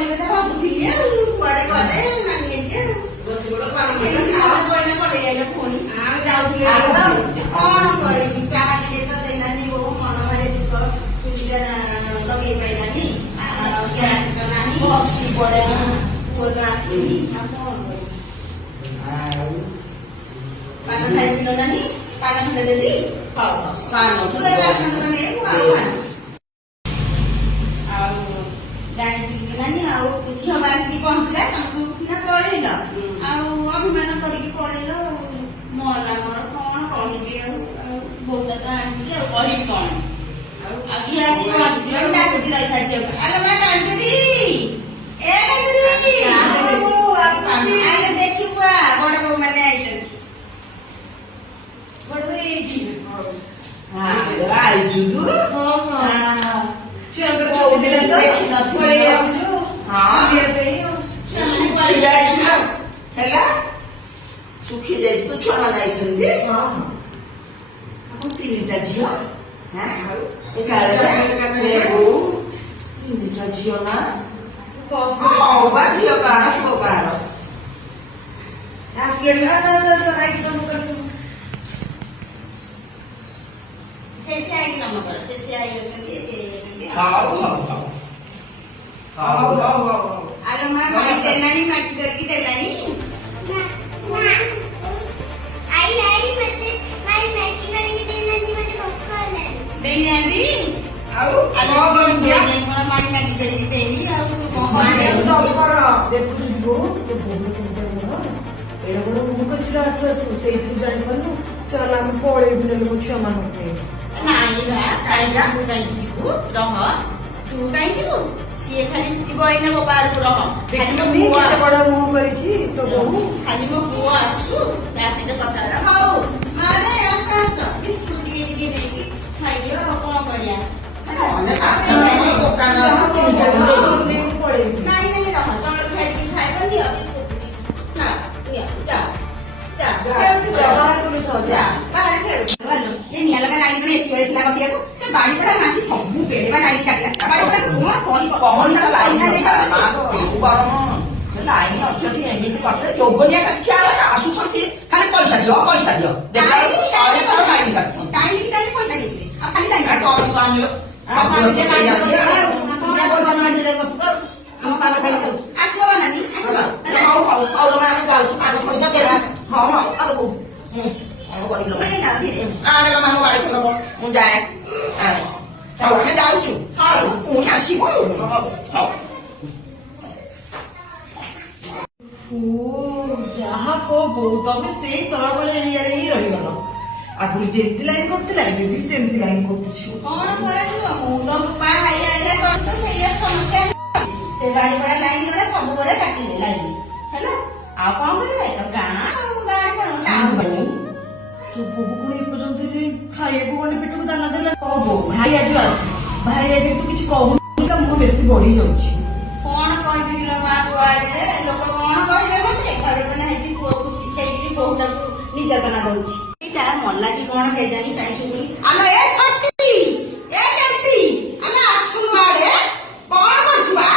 କହିବେ ତ ଭାବୁଥିଲି ଆଉ କୁଆଡେ ଗଲେ ନାନୀ ଏଠି ବସି ବଡ଼ କରିକି ଆଉ କହିଲେ ପଳେଇ ଆଇଲେ ପୁଣି ଆମେ ଯାଉଥିଲେ କଣ କରିବି ଚାହା ଟିକେ ତ ଦେଲାନି ବୋଉ ମନ ଭାରି ଦୁଃଖ ଚୁଲିଟା ଲଗେଇ ପାଇଲାନି ଗ୍ୟାସ ତ ନାହିଁ ବସି ପଡେ ପୁଅ ତ ଆସିନି ଆଉ କଣ କରିବି ପାନ ଖାଇଥିଲ ନାନି ପାନ ଖଣ୍ଡେ ଦେଲି ହଉ ପାନ ତୁ ଏ ବାସନ ନେଇ ମୁଁ ଆଉ ଆଣିଛି ଆଉ ଜାଣିଛି ନାନି ଆଉ ଝିଅ ଆସିକି ପହଞ୍ଚିଲା ତାଙ୍କୁ ଉଠିଲା ପଳେଇଲ ଆଉ ଅଭିମାନ କରିକି ପଳେଇଲ ମଲା ମୋର କଣ କହିବି ଆଉ ବୋଉଟା ତ ଆଣିଛି ଆଉ କହିବି କଣ ଆଉ ଝିଅ ଆସିକି ପହଞ୍ଚିଥିଲା ଡାକୁଛି ରହିଥା ଝିଅକୁ ଆଲୋ ମା କାନ୍ଦୁରି ଏ କାନ୍ଦୁରି ଆଇଲେ ଦେଖିବୁ ବଡ ବୋଉ ମାନେ ଆଇଛନ୍ତି ବଡ ବୋଉ ଏଇଠି ଆଇଛୁ ତୁ ହେଲା ଶୁଖି ଯାଇଛି ତୁ ଛୁଆ ମାନେ ଆଇଛନ୍ତି ତିନିଟା ଝିଅ ତିନିଟା ଝିଅ ନା ହଉ ବା ଝିଅ କାହାର ପୁଅ କାହାର ଆସିଲେଣି ସେଠି ଆଇକି ନମ କର ସେଠି ଆଇ ଅଛନ୍ତି ଆଲୋ ମା ମାଇ ଦେଲାଣି ମାଟି କରିକି ଦେଲାଣି ଦେଇନାହାନ୍ତି ଆଉ କଣ ମାଇ ମାଟି କରିକି ଦେଇନି ଆଉ ଆସୁ ଆସୁ ସେଇଥିରୁ ଜାଣିପାରୁନୁ ଚାଲ ଆମେ ପଳେଇବୁ ନେଲେ ମୋ ଛୁଆ ମାନଙ୍କୁ ନାଇଁ ବା କାହିଁକା ତୁ କାହିଁକି ଯିବୁ ରହ ତୁ କାହିଁ ଯିବୁ ସିଏ ଖାଲି ଯିବ ଏଇନା ମୋ ବାହାରକୁ ରହ ବଡ ମୁହଁ କରିଛି ତ ବୋହୁ ଖାଲି ମୋ ପୁଅ ଆସୁ ତା ସହିତ କଥା ହଉ ମାରେ ଆସ ଆସ ବିସ୍କୁଟ ଟିକେ ଟିକେ ଦେଇକି ଖାଇଦିଅ ଆଉ କଣ କରିବା ନାଇଁ ନାଇଁ ରହ ତମେ ଖାଇକି ଖାଇବ ଦିଅ ବିସ୍କୁଟ ନା ନିଅ ଯାଅ ଲାଇନ ଅଛନ୍ତି ଏମିତି କଟେ ଯୋଗନିଆ ଆସୁଛନ୍ତି ଖାଲି ପଇସା ଦିଅ ପଇସା ଦିଅ ଲାଇନ ପଇସା ନେଇଯିବେ ଆଉ ଖାଲି ଆମ ପାନ ଖାଇ ଯାଉଛି ଆସିବ ନାନୀ ହଉ ହଉ ହଉ ଆମେ ଯାଉଛୁ ପାନ ଖୋଜ ଦେବା ହଁ ହଁ ଆଉ ଆଣେ ମାମୁ ବାଡି ନବ ମୁଁ ଯାଏ ଆଣେ ହଉ ଆମେ ଯାଉଛୁ ପୁଣି ଆସିବ ଯାହା କହୁ ତମେ ସେଇ ତଳଭଳି ଏରିଆରେ ହିଁ ରହିଗଲ ଆଗରୁ ଯେମିତି ଲାଇନ କରୁଥିଲା ଏବେ ବି ସେମିତି ଲାଇନ କରୁଛି କଣ କରାଯିବ ମୁଁ ତ ବାହା ହେଇ ଆଇଲା ତୋର ତ ସେଇଆ ସମସ୍ୟା ସେ ଗାଡି ଭଡା ଲାଇନ ଗଲା ସବୁବେଳେ କାଟିଲେ ଲାଇନ ହେଲା ଆଉ କଣ କରିବେ ତ ଗାଁ ଆଉ ଗାଁ ତୁ ବୋହୁ କଣ ଏପର୍ଯ୍ୟନ୍ତ ଖାଇବାକୁ ଗଣ୍ଡେ ପେଟକୁ ଦାନା ଦେଲା ଭାଇ ଆଜି ଆସି ଭାଇ ଆଜି ତୁ କିଛି କହୁନୁ ତା ମୁହଁ ବେଶୀ ବଢି ଯାଉଛି କଣ କହିଥିଲି ଲୋ ମା ପୁଅ ଆଗରେ ଲୋକ କଣ କହିବେ ମତେ ଘରକନା ହେଇଛି ପୁଅକୁ ଶିଖେଇକି ବୋହୁଟାକୁ ନିର୍ଯାତନା ଦଉଛି ଏଇଟା ମଲା କି କଣ କେଜାଣି କାଇଁ ଶୁଣି ଆଲୋ ଏ ଛଟି ଏ କେମତି ଆଲୋ ଆସୁନୁ ଆଡେ କଣ କରୁଛୁ ବା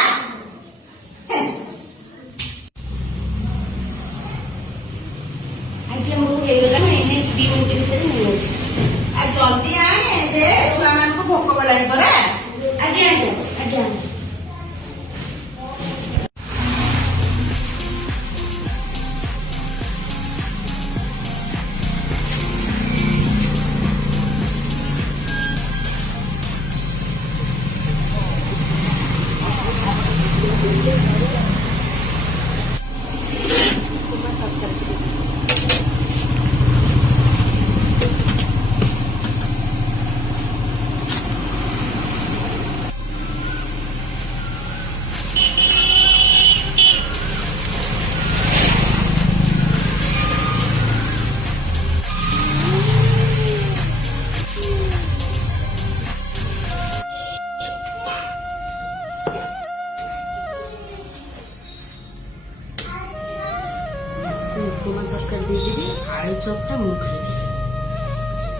ଆଜ୍ଞା ମୁଁ ହେଇଗଲାଣି ଏଇନେ 2 ମିନିଟ୍ ଭିତରେ ମୁଁ ଆଉ ଜଲ୍ଦି ଆଣେ ଯେ ଛୁଆମାନଙ୍କୁ ଭୋକ କଲାଣି ପରା ଆଜ୍ଞା ଆଜ୍ଞା ଆଜ୍ଞା ଉପମା ତରକାରୀ ଦେଇଦେବି ଆଳୁ ଚପଟା ମୁଁ ଖାଇବି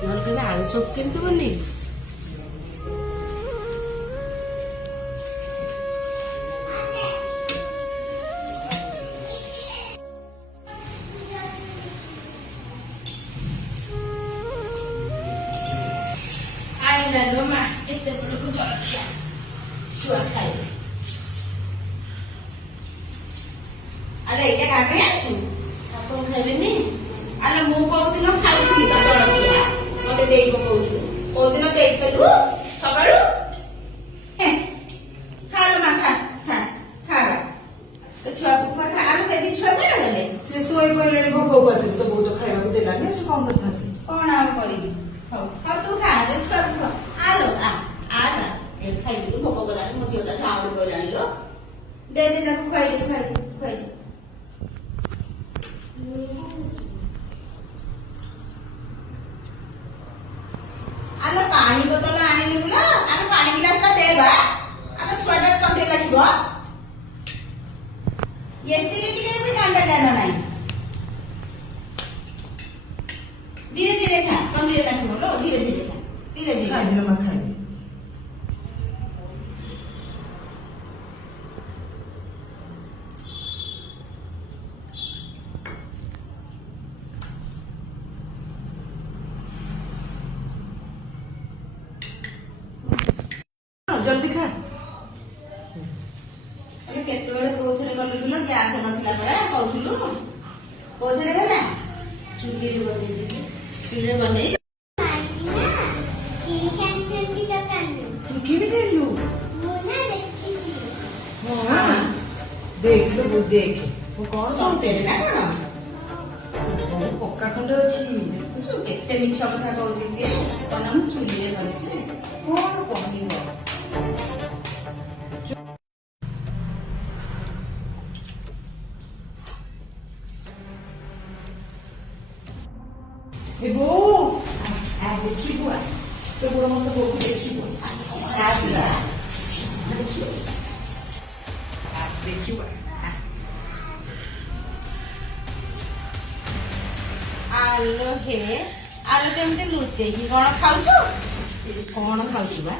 ନହେଲେ କହିବେ ଆଳୁ ଚପ କେମିତି ବନେଇବି ଛୁଆ ଖାଇବେ। ଆରେ ଏଇଟା କାହା ପାଇଁ ଆଣିଛୁ? ଆପଣ ଖାଇବେନି? ଆରେ ମୁଁ କୋଉଦିନ ଖାଇଥିଲି ନା ଜଳଖିଆ ମତେ ଦେଇ ପକଉଛୁ। କୋଉଦିନ ଦେଇଥିଲୁ ସକାଳୁ? ଖାଲୋ ମା ଖା ଖା ଖା ତ ଛୁଆକୁ ଖା। ଆମେ ସେଠି ଛୁଆ କୁଆଡେ ଗଲେ? ସେ ଶୋଇ ପଡ଼ିଲେଣି ଭୋକକୁ ଆସିକି ତ ବହୁତ ଖାଇବାକୁ ଦେଲାନି ସେ କଣ କରିଥାନ୍ତି। କଣ ଆଉ କରିବି? ହଉ ହଉ ତୁ ଖା ତୋ ଛୁଆକୁ ଖା। ଆଲୋ ଏ ଖାଇଥିଲୁ ଭୋକ କଲାଣି ମୋ ଝିଅଟା ଝାଉଁ ଗଲାଣି ଲୋ। ଦେ ତାକୁ ଖୁଆଇଦେ। ଆଲୋ ପାଣି ବୋତଲ ଆଣିଲୁ ନା ଆମେ ପାଣି ଗିଲାସ ଟା ଦେବା। ଆମ ଛୁଆଟା ତଣ୍ଟି ଲାଗିବ। ଏତିକି ଟିକେ ବି ଜ୍ଞାନ ନାହିଁ। ଧୀରେ ଧୀରେ ଖା ତଣ୍ଟିରେ ଲାଗିବ ଲୋ। ଧୀରେ ଧୀରେ ଖା ଧୀରେ ଧୀରେ। ଖାଇଦିନ ମା ଖାଇବି। ଜଲ୍ଦି ଖା। ଆମେ କେତେବେଳେ କୋଉଥିରେ ଗଲୁ କିଲୋ? ଗ୍ୟାସ ନଥିଲା ପରା କହୁଥିଲୁ। କୋଉଥିରେ ହେଲା? ଚୁଲିରେ ବନେଇଦେଲି। ଚୁଲିରେ ବନେଇ ତୁ କେମିତି ଜାଣିଲୁ? ହଁ ଦେଖିଲୁ ବହୁତ ଦେଖେ ମୁଁ କଣ ସନ୍ତେରେ ନା କଣ? ବହୁତ ପକ୍କା ଖଣ୍ଡେ ଅଛି। ଦେଖୁଛୁ କେତେ ମିଛ କଥା କହୁଛି ସିଏ। କଣ ମୁଁ ଚୁଲିରେ କରିଛି କଣ କହିବ? ଏ ବୋଉ ଦେଖିବୁ ତୋ ଗୋଡ଼ ମତେ ବୋଉକୁ ଦେଖିବୁ ଦେଖିବୁ। ଆଲୋ ହେ ଆଲୋ କେମିତି ଲୁଚେଇକି କଣ ଖାଉଛୁ? କଣ ଖାଉଛୁ ବା?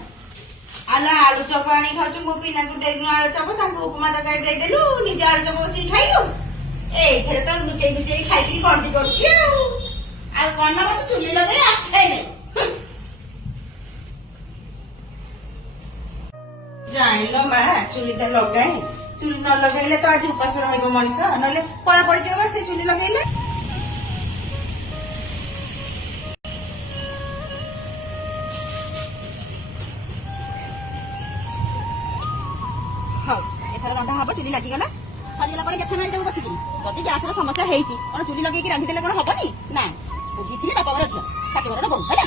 ଆଲୋ ଆଳୁ ଚପ ଆଣି ଖାଉଛୁ। ମୋ ପିଲାଙ୍କୁ ଦେଇଦେଲୁ ଆଳୁ ଚପ, ତାଙ୍କୁ ଉପମା ତରକାରୀ ଦେଇଦେଲୁ, ନିଜେ ଆଳୁ ଚପ ବସିକି ଖାଇଲୁ। ଏଇଥିରେ ତ ଲୁଚେଇ ଖାଇକିରି ଗଣ୍ଡି କରୁଛି ଆଉ କଣ ମତେ ଚୁଲି ଲଗେଇ ଆସିଲାଇ ଜାଣିଲ ମା ଚୁଲିଟା ଲଗାଏ। ଚୁଲି ନ ଲଗେଇଲେ ତ ଆଜି ଉପାସ ରହିବ ମଣିଷ। ନହେଲେ କଳା ପଡିଯିବ ବା ସେ ଚୁଲି ଲଗେଇଲେ। ହଉ ଏଥର ରନ୍ଧା ହବ। ଚୁଲି ଲାଗିଗଲା। ସରିଗଲା ପରେ କେତେ ମାରିଦେବୁ ବସିକିରି। ଯଦି ଗ୍ୟାସର ସମସ୍ୟା ହେଇଛି କଣ ଚୁଲି ଲଗେଇକି ରାନ୍ଧିଦେଲେ କଣ ହବନି? ନା ବୁଝି ଥିଲେ ବାପା ଘର ଝିଅ, ଶାଶୁଘରର ବୋହୂ ହେଲା।